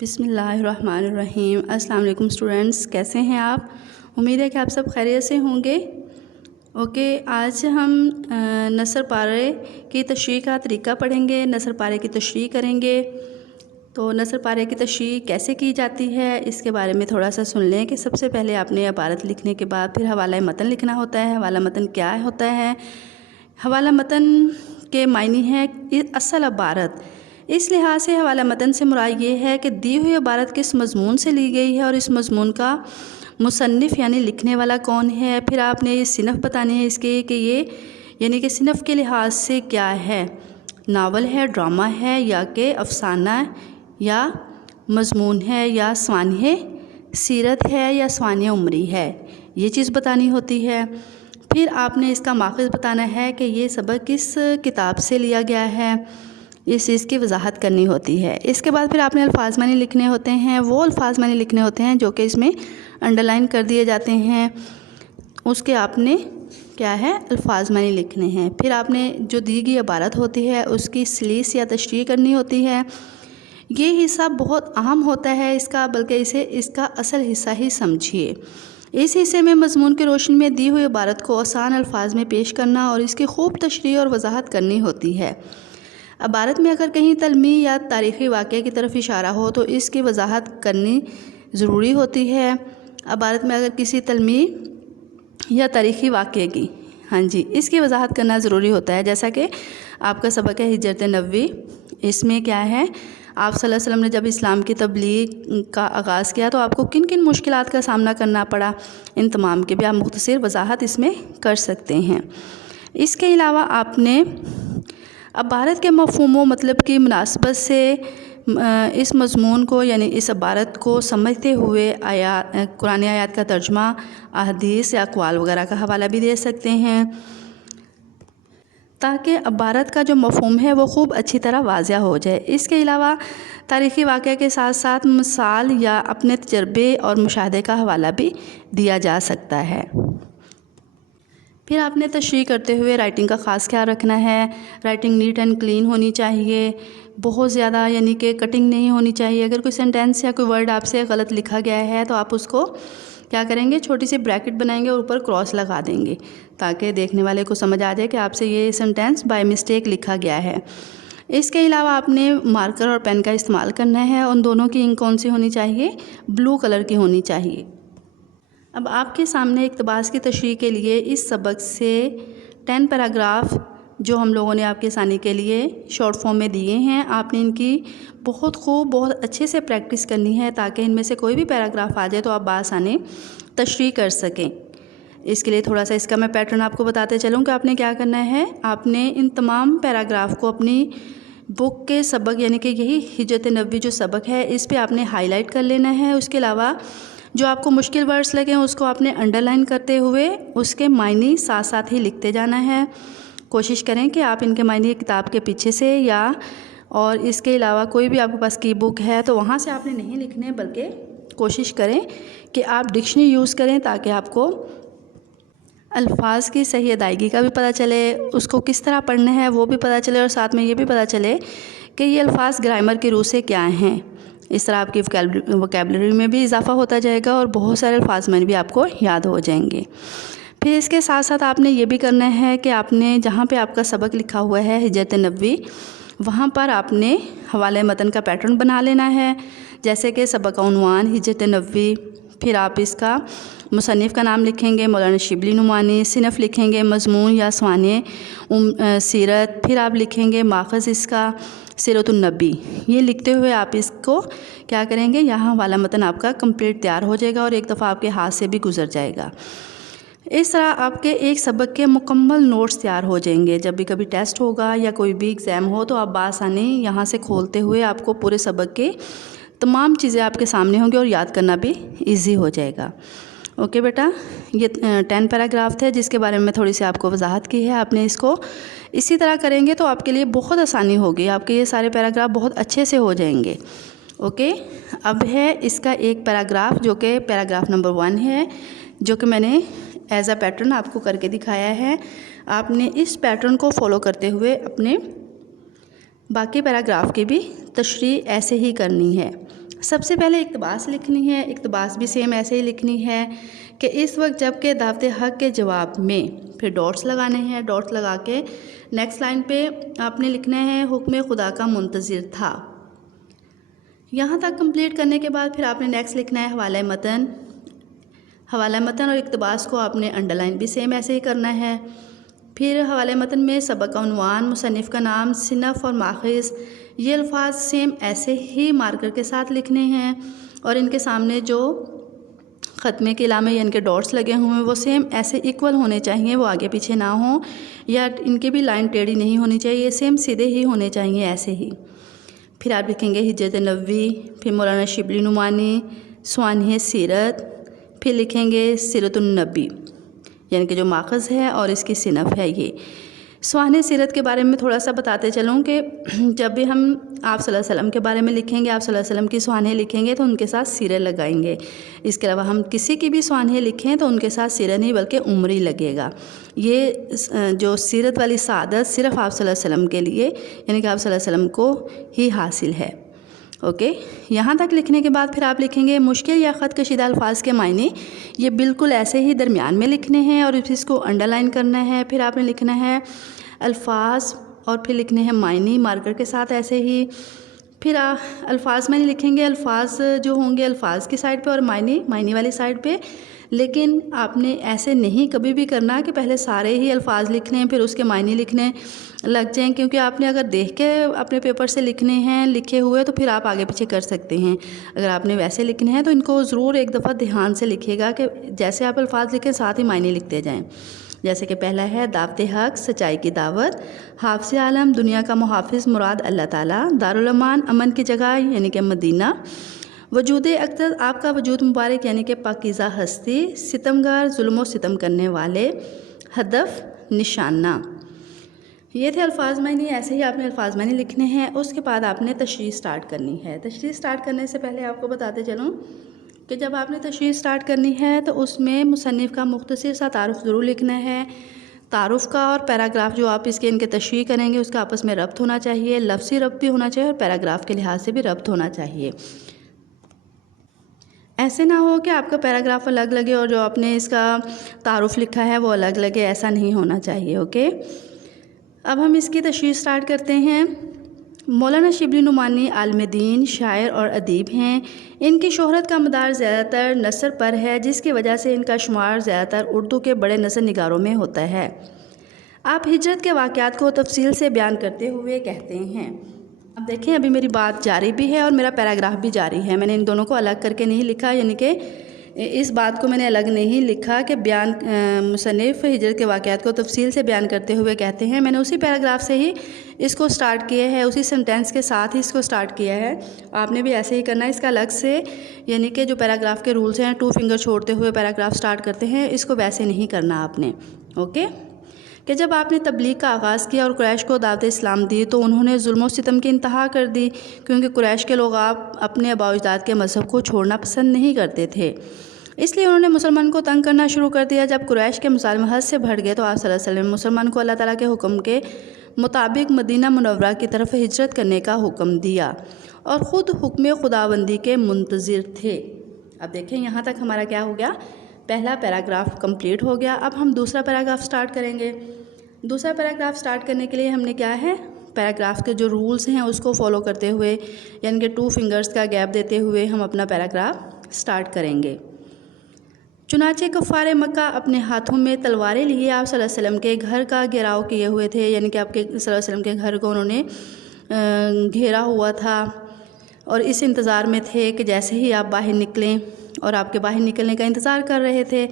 बिस्मिल्लाहिर्रहमानिर्रहीम। अस्सलाम वालेकुम स्टूडेंट्स, कैसे हैं आप? उम्मीद है कि आप सब खैरियत से होंगे। ओके, आज हम नसर पारे की तशरीह का तरीका पढ़ेंगे, नसर पारे की तशरीह करेंगे। तो नसर पारे की तशरीह कैसे की जाती है इसके बारे में थोड़ा सा सुन लें कि सबसे पहले आपने इबारत लिखने के बाद फिर हवाला मतन लिखना होता है। हवाला मतन क्या होता है? हवाला मतन के मायने हैं असल इबारत। इस लिहाज से हवाला मतन से मुराद ये है कि दी हुई इबारत किस मज़मून से ली गई है और इस मज़मून का मुसन्निफ़ यानी लिखने वाला कौन है। फिर आपने ये सिनफ़ बतानी है इसके कि ये यानी कि सिनफ़ के लिहाज से क्या है, नावल है, ड्रामा है, या कि अफसाना या मज़मून है, या स्वानिह सीरत है, या स्वानिह उमरी है, ये चीज़ बतानी होती है। फिर आपने इसका माखज़ बताना है कि ये सबक किस किताब से लिया गया है, इस चीज़ की वजाहत करनी होती है। इसके बाद फिर आपने अल्फाज मानी लिखने होते हैं। वो अल्फाज मानी लिखने होते हैं जो कि इसमें अंडरलाइन कर दिए जाते हैं, उसके आपने क्या है अल्फाज मानी लिखने हैं। फिर आपने जो दी गई इबारत होती है उसकी सलीस या तशरीह करनी होती है। ये हिस्सा बहुत अहम होता है इसका, बल्कि इसे इसका असल हिस्सा ही समझिए। इस हिस्से में मज़मून की रोशनी में दी हुई इबारत को आसान अल्फाज में पेश करना और इसकी खूब तशरीह और वजाहत करनी होती है। इबारत में अगर कहीं तलमी या तारीख़ी वाक़े की तरफ इशारा हो तो इसकी वजाहत करनी ज़रूरी होती है। इबारत में अगर किसी तलमी या तारीख़ी वाक़े की इसकी वजाहत करना ज़रूरी होता है। जैसा कि आपका सबक है हिजरत नबवी, इसमें क्या है आप सल्लल्लाहु अलैहि वसल्लम ने जब इस्लाम की तबलीग का आगाज़ किया तो आपको किन किन मुश्किलात का सामना करना पड़ा, इन तमाम की भी आप मुख्तसर वजाहत इसमें कर सकते हैं। इसके अलावा आपने इबारत के मफ़हूम व मतलब की मुनासबत से इस मज़मून को यानी इस इबारत को समझते हुए कुरान आयात का तर्जुमा, अहदीस या अक़वाल वगैरह का हवाला भी दे सकते हैं, ताकि इबारत का जो मफ़हूम है वो खूब अच्छी तरह वाज़िया हो जाए। इसके अलावा तारीख़ी वाक़े के साथ साथ मिसाल या अपने तजर्बे और मुशाहदे का हवाला भी दिया जा सकता है। फिर आपने तशरीह करते हुए राइटिंग का ख़ास ख्याल रखना है। राइटिंग नीट एंड क्लीन होनी चाहिए, बहुत ज़्यादा यानी कि कटिंग नहीं होनी चाहिए। अगर कोई सेंटेंस या कोई वर्ड आपसे गलत लिखा गया है तो आप उसको क्या करेंगे, छोटी सी ब्रैकेट बनाएंगे और ऊपर क्रॉस लगा देंगे ताकि देखने वाले को समझ आ जाए कि आपसे ये सेंटेंस बाय मिस्टेक लिखा गया है। इसके अलावा आपने मार्कर और पेन का इस्तेमाल करना है। उन दोनों की इंक कौन सी होनी चाहिए, ब्लू कलर की होनी चाहिए। अब आपके सामने इक़्तिबास की तशरीह के लिए इस सबक से 10 पैराग्राफ जो हम लोगों ने आपके आसानी के लिए शॉर्ट फॉर्म में दिए हैं, आपने इनकी बहुत अच्छे से प्रैक्टिस करनी है ताकि इनमें से कोई भी पैराग्राफ आ जाए तो आप बासानी तशरीह कर सकें। इसके लिए थोड़ा सा इसका मैं पैटर्न आपको बताते चलूँ कि आपने क्या करना है। आपने इन तमाम पैराग्राफ को अपनी बुक के सबक यानी कि यही हिजरत नबवी जो सबक है इस पर आपने हाईलाइट कर लेना है। उसके अलावा जो आपको मुश्किल वर्ड्स लगे उसको आपने अंडरलाइन करते हुए उसके मायने साथ साथ ही लिखते जाना है। कोशिश करें कि आप इनके मायने किताब के पीछे से या और इसके अलावा कोई भी आपके पास की बुक है तो वहाँ से आपने नहीं लिखने, बल्कि कोशिश करें कि आप डिक्शनरी यूज़ करें ताकि आपको अल्फाज की सही अदायगी का भी पता चले, उसको किस तरह पढ़ना है वो भी पता चले, और साथ में ये भी पता चले कि ये अल्फाज ग्रामर की रूह से क्या हैं। इस तरह आपकी वोकैबुलरी में भी इजाफ़ा होता जाएगा और बहुत सारे अल्फाज में भी आपको याद हो जाएंगे। फिर इसके साथ साथ आपने ये भी करना है कि आपने जहाँ पे आपका सबक लिखा हुआ है हिजरत नबवी, वहाँ पर आपने हवाले मतन का पैटर्न बना लेना है। जैसे कि सबक उन्वान हिजरत नबवी, फिर आप इसका मुसन्निफ़ का नाम लिखेंगे मौलाना शिबली नुमानी, सिनफ़ लिखेंगे मज़मून या स्वानिह सीरत, फिर आप लिखेंगे माखज़ इसका सीरतुन्नबी। ये लिखते हुए आप इसको क्या करेंगे, यहाँ वाला मतन आपका कंप्लीट तैयार हो जाएगा और एक दफ़ा आपके हाथ से भी गुजर जाएगा। इस तरह आपके एक सबक के मुकम्मल नोट्स तैयार हो जाएंगे। जब भी कभी टेस्ट होगा या कोई भी एग्ज़ाम हो तो आप बासानी यहाँ से खोलते हुए आपको पूरे सबक के तमाम चीज़ें आपके सामने होंगी और याद करना भी ईजी हो जाएगा। ओके बेटा, ये 10 पैराग्राफ थे जिसके बारे में थोड़ी सी आपको वजाहत की है। आपने इसको इसी तरह करेंगे तो आपके लिए बहुत आसानी होगी, आपके ये सारे पैराग्राफ बहुत अच्छे से हो जाएंगे। ओके, अब है इसका एक पैराग्राफ जो कि पैराग्राफ नंबर 1 है, जो कि मैंने एज अ पैटर्न आपको करके दिखाया है। आपने इस पैटर्न को फॉलो करते हुए अपने बाकी पैराग्राफ की भी तशरीह ऐसे ही करनी है। सबसे पहले इक़्तिबास लिखनी है। इक़्तिबास भी सेम ऐसे ही लिखनी है कि इस वक्त जबकि दावत हक़ के जवाब में, फिर डॉट्स लगाने हैं। डॉट्स लगा के नेक्स्ट लाइन पे आपने लिखना है हुक्म खुदा का मुंतज़िर था। यहाँ तक कंप्लीट करने के बाद फिर आपने नेक्स्ट लिखना है हवाला मतन। हवाला मतन और इक़्तिबास को आपने अंडरलाइन भी सेम ऐसे ही करना है। फिर हवाले मतन में सबक का उन्वान, मुसन्निफ़ का नाम, सिनफ़ और माखिज़, ये अल्फाज सेम ऐसे ही मार्कर के साथ लिखने हैं और इनके सामने जो ख़त्मे के इलामे या इनके डॉट्स लगे हुए हैं वो सेम ऐसे इक्वल होने चाहिए, वो आगे पीछे ना हो या इनकी भी लाइन टेढ़ी नहीं होनी चाहिए, सेम सीधे ही होने चाहिए ऐसे ही। फिर आप लिखेंगे हिजरत नबवी, फिर मौलाना शिबली नुमानी, स्वानिह सीरत, फिर लिखेंगे सीरतुन नबी यानी कि जो माखज़ है और इसकी सिनफ़ है। ये स्वानिह सीरत के बारे में थोड़ा सा बताते चलूँ कि जब भी हम आप सल्लल्लाहु अलैहि वसल्लम के बारे में लिखेंगे, आप सल्लल्लाहु अलैहि वसल्लम की स्वानिह लिखेंगे तो उनके साथ सीरत लगाएंगे। इसके अलावा हम किसी की भी स्वानिह लिखें तो उनके साथ सीरत नहीं बल्कि उम्री लगेगा। ये जो सीरत वाली सादत सिर्फ़ आप सल्लल्लाहु अलैहि वसल्लम के लिए यानी कि आप सल्लल्लाहु अलैहि वसल्लम को ही हासिल है। ओके, यहाँ तक लिखने के बाद फिर आप लिखेंगे मुश्किल या ख़त कशीदा अल्फाज के मायने, ये बिल्कुल ऐसे ही दरमियान में लिखने हैं और इसको अंडरलाइन करना है। फिर आपने लिखना है अल्फाज और फिर लिखने हैं मायने मार्कर के साथ ऐसे ही। फिर अल्फाज मायने लिखेंगे, अल्फाज जो होंगे अल्फाज की साइड पे और मायने मायने वाली साइड पे। लेकिन आपने ऐसे नहीं कभी भी करना कि पहले सारे ही अल्फाज लिखने फिर उसके मायने लिखने लग जाएं, क्योंकि आपने अगर देख के अपने पेपर से लिखने हैं लिखे हुए तो फिर आप आगे पीछे कर सकते हैं। अगर आपने वैसे लिखने हैं तो इनको ज़रूर एक दफ़ा ध्यान से लिखिएगा कि जैसे आप अल्फाज लिखें साथ ही मायने लिखते जाएँ। जैसे कि पहला है दावत हक़, सच्चाई की दावत, हाफ़िज़ आलम, दुनिया का मुहाफ़िज़ मुराद अल्लाह ताला, दारुल अमान, अमन की जगह यानी कि मदीना, वजूद अक़दस, आपका वजूद मुबारक यानी कि पाकीज़ा हस्ती, सितमगार, जुल्म व सितम करने वाले, हदफ, निशाना। ये थे अल्फाज मायने। ऐसे ही आपने अल्फाज मायने लिखने हैं। उसके बाद आपने तशरीह स्टार्ट करनी है। तशरीह स्टार्ट करने से पहले आपको बताते चलूँ कि जब आपने तशरीह स्टार्ट करनी है तो उसमें मुसन्निफ़ का मुख्तसर सा तारुफ़ ज़रूर लिखना है। तारुफ़ का और पैराग्राफ जो आप इसके इनके तशरीह करेंगे उसका आपस में रब्त होना चाहिए, लफ्ज़ी रब्त भी होना चाहिए और पैराग्राफ के लिहाज से भी रब्त होना चाहिए। ऐसे ना हो कि आपका पैराग्राफ अलग लगे और जो आपने इसका तारुफ़ लिखा है वो अलग लगे, ऐसा नहीं होना चाहिए। ओके, अब हम इसकी तशरीह स्टार्ट करते हैं। मौलाना शिबली नुमानी आलिम दीन, शायर और अदीब हैं। इनकी शोहरत का मदार ज़्यादातर नसर पर है, जिसकी वजह से इनका शुमार ज़्यादातर उर्दू के बड़े नसर निगारों में होता है। आप हिजरत के वाक़यात को तफसील से बयान करते हुए कहते हैं। अब देखें, अभी मेरी बात जारी भी है और मेरा पैराग्राफ भी जारी है। मैंने इन दोनों को अलग करके नहीं लिखा, यानी कि इस बात को मैंने अलग नहीं लिखा कि बयान मुसन्निफ़ हिजरत के वाक़यात को तफसील से बयान करते हुए कहते हैं। मैंने उसी पैराग्राफ से ही इसको स्टार्ट किया है, उसी सेंटेंस के साथ ही इसको स्टार्ट किया है। आपने भी ऐसे ही करना है। इसका अलग से यानी कि जो पैराग्राफ के रूल्स हैं, 2 फिंगर छोड़ते हुए पैराग्राफ स्टार्ट करते हैं, इसको वैसे नहीं करना आपने। ओके, कि जब आपने तबलीग का आगाज़ किया और कुरैश को दावत इस्लाम दी तो उन्होंने जुल्म व सितम की इंतहा कर दी, क्योंकि कुरैश के लोग आप अपने आबा अजदाद के मज़हब को छोड़ना पसंद नहीं करते थे। इसलिए उन्होंने मुसलमान को तंग करना शुरू कर दिया। जब कुरैश के मुसालिम हद से बढ़ गए तो आप सल्लल्लाहु अलैहि वसल्लम ने मुसलमान को अल्लाह ताला के हुक्म के मुताबिक मदीना मुनव्वरा की तरफ हिजरत करने का हुक्म दिया और ख़ुद हुक्म खुदाबंदी के मुंतज़िर थे। अब देखें, यहाँ तक हमारा क्या हो गया, पहला पैराग्राफ कंप्लीट हो गया। अब हम दूसरा पैराग्राफ स्टार्ट करेंगे। दूसरा पैराग्राफ स्टार्ट करने के लिए हमने क्या है, पैराग्राफ के जो रूल्स हैं उसको फॉलो करते हुए यानी कि 2 फिंगर्स का गैप देते हुए हम अपना पैराग्राफ स्टार्ट करेंगे। चुनाचे कफ़ार मक्का अपने हाथों में तलवारें लिए आप सल्लल्लाहु अलैहि वसल्लम के घर का घेराव किए हुए थे, यानी कि आपके सल्लल्लाहु अलैहि वसल्लम के घर को उन्होंने घेरा हुआ था और इस इंतज़ार में थे कि जैसे ही आप बाहर निकलें, और आपके बाहर निकलने का इंतज़ार कर रहे थे,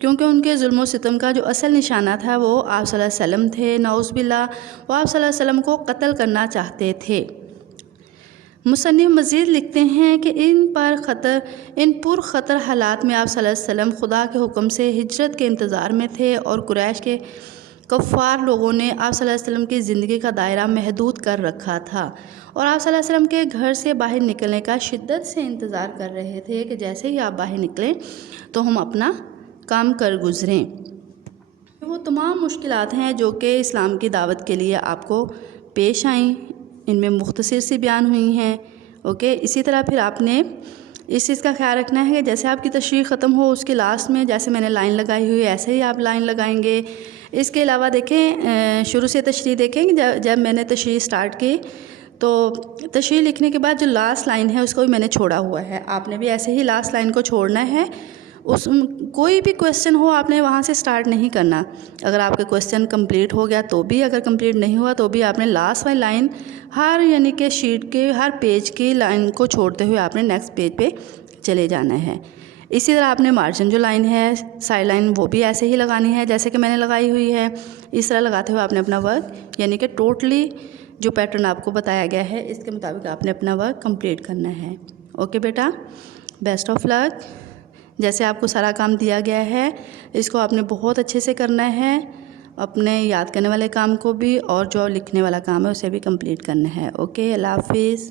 क्योंकि उनके जुल्म व सितम का जो असल निशाना था वो आप सल्लल्लाहु अलैहि वसल्लम थे। नऊज़ बिल्लाह, वो आप सल्लल्लाहु अलैहि वसल्लम को कत्ल करना चाहते थे। मुसन्निफ़ मज़ीद लिखते हैं कि इन पुरख़तर हालात में आप सल्लल्लाहु अलैहि वसल्लम खुदा के हुक्म से हिजरत के इंतज़ार में थे और कुरैश के कफ़ार लोगों ने आप सल्लल्लाहु अलैहि वसल्लम की ज़िंदगी का दायरा महदूद कर रखा था और आप सल्लल्लाहु अलैहि वसल्लम के घर से बाहर निकलने का शिद्दत से इंतज़ार कर रहे थे कि जैसे ही आप बाहर निकलें तो हम अपना काम कर गुज़रें। वो तमाम मुश्किलात हैं जो कि इस्लाम की दावत के लिए आपको पेश आईं, इनमें मुख्तसर सी बयान हुई हैं ओके, इसी तरह फिर आपने इस चीज़ का ख्याल रखना है कि जैसे आपकी तशरीह ख़त्म हो उसके लास्ट में जैसे मैंने लाइन लगाई हुई है ऐसे ही आप लाइन लगाएंगे। इसके अलावा देखें शुरू से तशरीह देखें कि जब मैंने तशरीह स्टार्ट की तो तशरीह लिखने के बाद जो लास्ट लाइन है उसको भी मैंने छोड़ा हुआ है, आपने भी ऐसे ही लास्ट लाइन को छोड़ना है। उस कोई भी क्वेश्चन हो आपने वहाँ से स्टार्ट नहीं करना। अगर आपका क्वेश्चन कंप्लीट हो गया तो भी, अगर कंप्लीट नहीं हुआ तो भी आपने लास्ट वाली लाइन हर यानी कि शीट के हर पेज की लाइन को छोड़ते हुए आपने नेक्स्ट पेज पे चले जाना है। इसी तरह आपने मार्जिन जो लाइन है साइड लाइन वो भी ऐसे ही लगानी है जैसे कि मैंने लगाई हुई है। इस तरह लगाते हुए आपने अपना वर्क यानी कि टोटली जो पैटर्न आपको बताया गया है इसके मुताबिक आपने अपना वर्क कंप्लीट करना है। ओके बेटा, बेस्ट ऑफ लक। जैसे आपको सारा काम दिया गया है इसको आपने बहुत अच्छे से करना है, अपने याद करने वाले काम को भी और जो लिखने वाला काम है उसे भी कंप्लीट करना है। ओके, अल्लाह हाफिज़।